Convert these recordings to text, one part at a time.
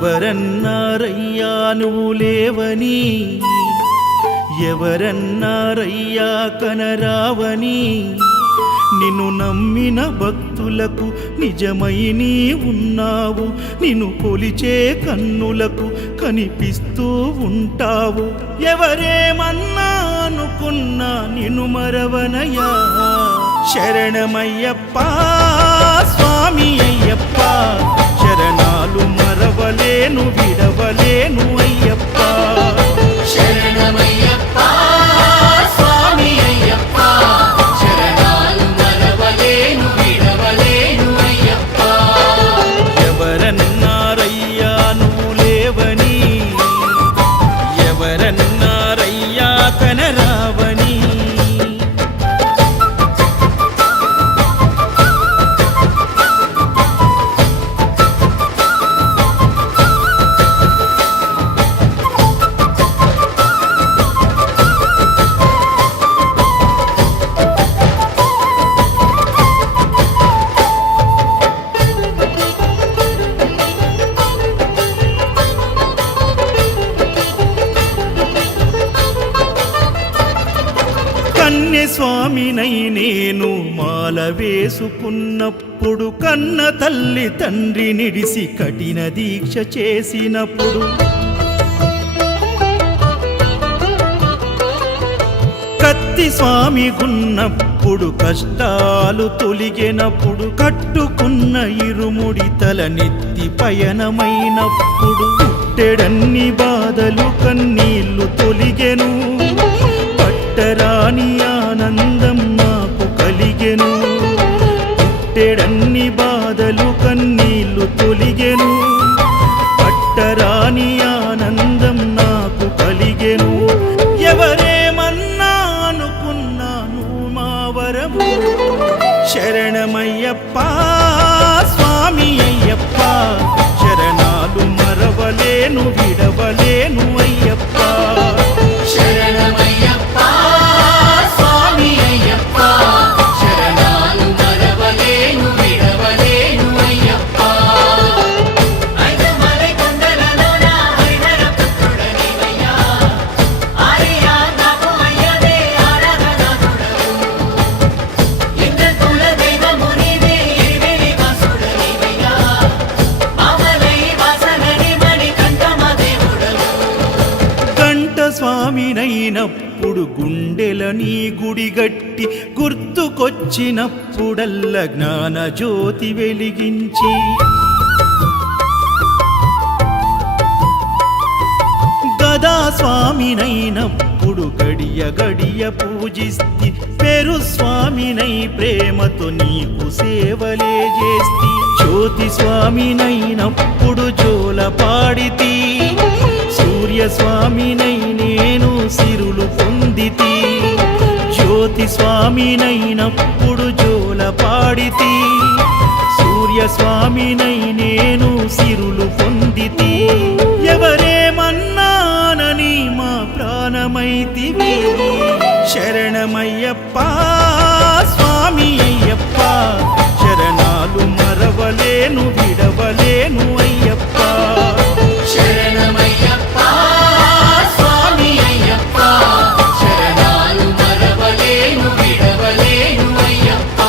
ఎవరన్నారయ్యా నువ్వు లేవని, ఎవరన్నారయ్యా కనరావని, నిన్ను నమ్మిన భక్తులకు నిజమై నీ ఉన్నావు, నిన్ను కొలిచే కన్నులకు కనిపిస్తూ ఉంటావు. ఎవరేమన్నా అనుకున్నా నిన్ను మరవనయ్యా. శరణమయ్యప్ప స్వామి అయ్యప్ప, శరణాలు మరవలేను విడవలేను అయ్యప్ప. శరణమయ్యప్ప స్వామి అయ్యప్ప, శరణాలు మరవలేను విడవలేను అయ్యప్ప. ఎవరన్నారయ్యా నువ్వు లేవని, ఎవరన్నారయ్యా కనరావని. స్వామినై నేను మాల వేసుకున్నప్పుడు, కన్న తల్లి తండ్రి నిడిసి కఠిన దీక్ష చేసినప్పుడు, కత్తి స్వామి గున్నప్పుడు కష్టాలు తొలిగినప్పుడు, కట్టుకున్న ఇరుముడి తల నెత్తి పయనమైనప్పుడు, పుట్టెడన్ని బాధలు కన్నీళ్లు తొలిగెను, పట్టరాని ఆనందం నాకు కలిగెను. పుట్టెడన్ని బాధలు కన్నీళ్లు తొలిగెను, పట్టరాని ఆనందం నాకు కలిగెను. ఎవరేమన్నా అనుకున్నాను మా వరము. శరణమయ్యప్ప స్వామి అయ్యప్ప, శరణాలు మరవలేను విడవలేను అయ్యప్ప. శరణమయ్యప్ప స్వామి అయ్యప్ప, శరణాలు మరవలేను విడవలేను అయ్యప్ప. ఐదమలై కొండలలోన హరిహర పుత్రుడనివయ్యా, ఆర్యా నాకు అయ్యవే ఆరాధనాథుడవు. లింగ కుల దైవము నీవే ఎరివెలి వాసుడనివయ్యా, మామలై వాసనని మణికంఠమ దేవుడవు. కంఠ స్వామినైనప్పుడు గుండెల నీ గుడిగట్టి, గుర్తుకొచ్చినప్పుడల్ల జ్ఞాన జ్యోతి వెలిగించి, గదా స్వామినైనప్పుడు గడియ గడియ పూజిస్తి, పెరు స్వామినై ప్రేమతో నీకు సేవలే చేస్తి. జ్యోతి స్వామినైనప్పుడు జోల పాడితి, సూర్య స్వామినై నేను సిరులు పొందితి. జ్యోతి స్వామినైనప్పుడు జోల పాడితి, సూర్య స్వామినై నేను సిరులు పొందితి. ఎవరేమన్నానని మా ప్రాణమైతివి. శరణమయ్యప్ప స్వామి అయ్యప్ప, శరణాలు మరవలేను విడవలేను అయ్యప్ప. శరణమయ్యప్ప స్వామి అయ్యప్ప, శరణాలు మరవలేను విడవలేను అయ్యప్ప.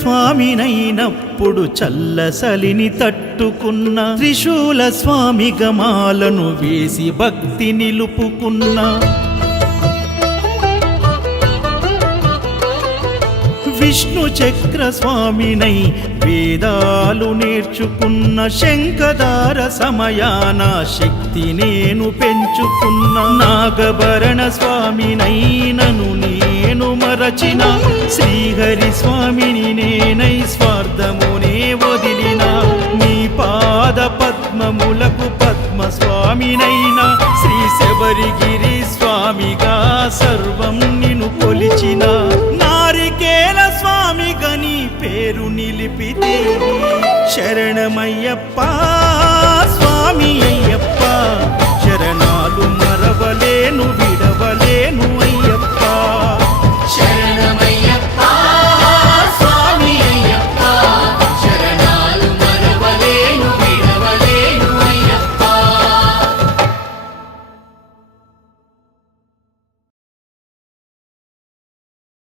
స్వామినైనప్పుడు చల్లసలిని తట్టుకున్న, త్రిశూల స్వామి గమాలను వేసి భక్తి నిలుపుకున్న, విష్ణు చక్ర స్వామినై వేదాలు నేర్చుకున్న, శంఖదార సమయాన శక్తి నేను పెంచుకున్న, నాగభరణ స్వామినైనను నేను మరచిన, శ్రీహరి స్వామిని నేనై స్వార్థమునే వదిలిన, నీ పాద పద్మములకు పద్మ స్వామినైనా, శ్రీ శబరిగిరి స్వామిగా సర్వం నిన్ను కొలిచిన, నారికేల స్వామిగా నీ నిలిపితి శరణమయ్యప్ప